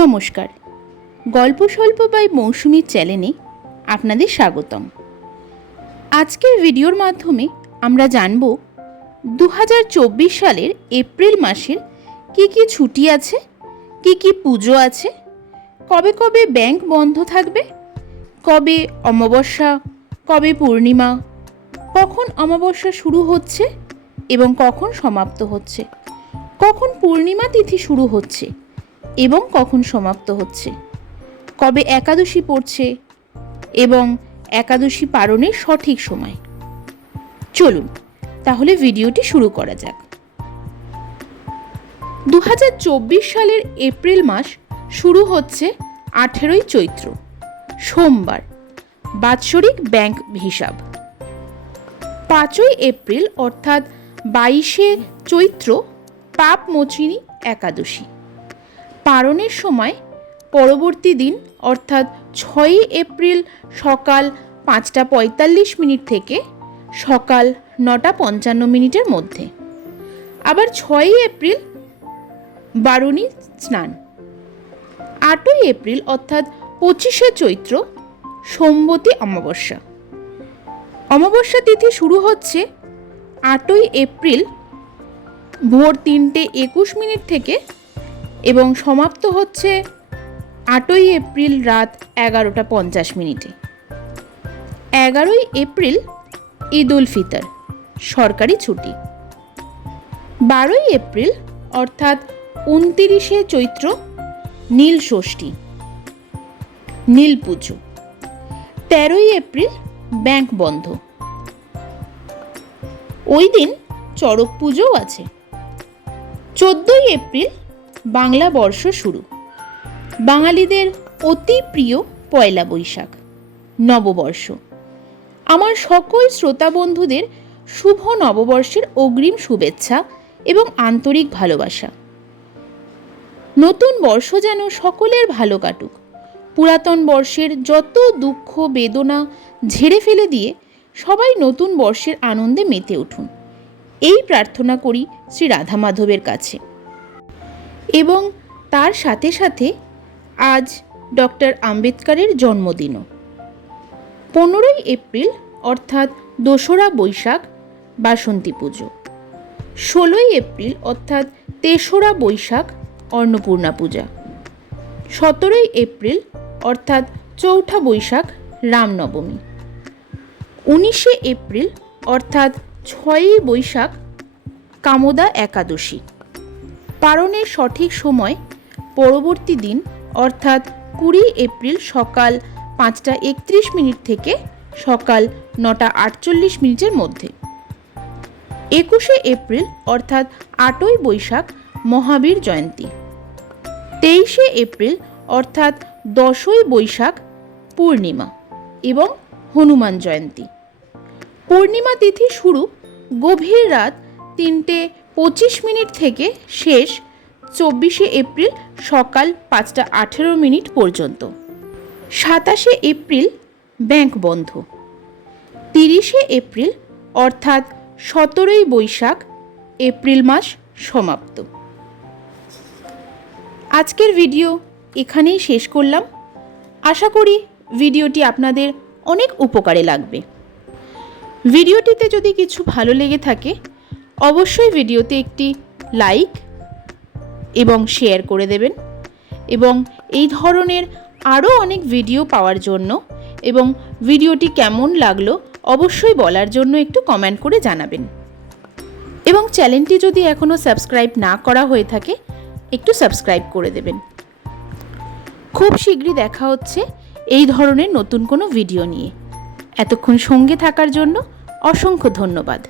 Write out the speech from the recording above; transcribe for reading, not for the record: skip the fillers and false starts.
নমস্কার, গল্প স্বল্প বাই মৌসুমীর চ্যানেলে আপনাদের স্বাগতম। আজকের ভিডিওর মাধ্যমে আমরা জানব 2024 সালের এপ্রিল মাসের কি কি ছুটি আছে, কি কি পুজো আছে, কবে কবে ব্যাংক বন্ধ থাকবে, কবে অমাবস্যা, কবে পূর্ণিমা, কখন অমাবস্যা শুরু হচ্ছে এবং কখন সমাপ্ত হচ্ছে, কখন পূর্ণিমা তিথি শুরু হচ্ছে এবং কখন সমাপ্ত হচ্ছে, কবে একাদশী পড়ছে এবং একাদশী পালনের সঠিক সময়। চলুন তাহলে ভিডিওটি শুরু করা যাক। 2024 সালের এপ্রিল মাস শুরু হচ্ছে 18ই চৈত্র, সোমবার, বাৎসরিক ব্যাংক হিসাব। 5ই এপ্রিল অর্থাৎ 22শে চৈত্র পাপমোচিনী একাদশী। পালনের সময় পরবর্তী দিন অর্থাৎ 6ই এপ্রিল সকাল 5:45 থেকে সকাল 9:55 মধ্যে। আবার 6ই এপ্রিল বারুণী স্নান। 8ই এপ্রিল অর্থাৎ 25শে চৈত্র সোমবতী অমাবস্যা। অমাবস্যা তিথি শুরু হচ্ছে 8ই এপ্রিল ভোর 3:21 থেকে এবং সমাপ্ত হচ্ছে 8ই এপ্রিল রাত 11:50। 11ই এপ্রিল ঈদ উল ফিতর, সরকারি ছুটি। 12ই এপ্রিল অর্থাৎ 29শে চৈত্র নীল ষষ্ঠী, নীল পুজো। 13ই এপ্রিল ব্যাংক বন্ধ, ওই দিন চড়ক পুজোও আছে। 14ই এপ্রিল বাংলা বর্ষ শুরু, বাঙালিদের অতি প্রিয় পয়লা বৈশাখ, নববর্ষ। আমার সকল শ্রোতা বন্ধুদের শুভ নববর্ষের অগ্রিম শুভেচ্ছা এবং আন্তরিক ভালোবাসা। নতুন বর্ষ যেন সকলের ভালো কাটুক, পুরাতন বর্ষের যত দুঃখ বেদনা ঝেড়ে ফেলে দিয়ে সবাই নতুন বর্ষের আনন্দে মেতে উঠুন, এই প্রার্থনা করি শ্রী রাধা মাধবের কাছে। এবং তার সাথে সাথে আজ ডক্টর আম্বেদকরের জন্মদিনও। 15ই এপ্রিল অর্থাৎ 2রা বৈশাখ বাসন্তী পুজো। 16ই এপ্রিল অর্থাৎ 3রা বৈশাখ অন্নপূর্ণা পূজা। 17ই এপ্রিল অর্থাৎ 4ঠা বৈশাখ রামনবমী। 19শে এপ্রিল অর্থাৎ 6ই বৈশাখ কামোদা একাদশী। পালনের সঠিক সময় পরবর্তী দিন অর্থাৎ 20 এপ্রিল সকাল 5:31 থেকে সকাল 9:48 মধ্যে। 21শে এপ্রিল অর্থাৎ 8ই বৈশাখ মহাবীর জয়ন্তী। 23শে এপ্রিল অর্থাৎ 10ই বৈশাখ পূর্ণিমা এবং হনুমান জয়ন্তী। পূর্ণিমা তিথি শুরু গভীর রাত 3:25 থেকে শেষ 24শে এপ্রিল সকাল 5:18 পর্যন্ত। 27শে এপ্রিল ব্যাংক বন্ধ। 30শে এপ্রিল অর্থাৎ 17ই বৈশাখ এপ্রিল মাস সমাপ্ত। আজকের ভিডিও এখানেই শেষ করলাম। আশা করি ভিডিওটি আপনাদের অনেক উপকারে লাগবে। ভিডিওটিতে যদি কিছু ভালো লেগে থাকে অবশ্যই ভিডিওতে একটি লাইক এবং শেয়ার করে দেবেন, এবং এই ধরনের আরও অনেক ভিডিও পাওয়ার জন্য এবং ভিডিওটি কেমন লাগলো অবশ্যই বলার জন্য একটু কমেন্ট করে জানাবেন। এবং চ্যানেলটি যদি এখনও সাবস্ক্রাইব না করা হয়ে থাকে একটু সাবস্ক্রাইব করে দেবেন। খুব শীঘ্রই দেখা হচ্ছে এই ধরনের নতুন কোনো ভিডিও নিয়ে। এতক্ষণ সঙ্গে থাকার জন্য অসংখ্য ধন্যবাদ।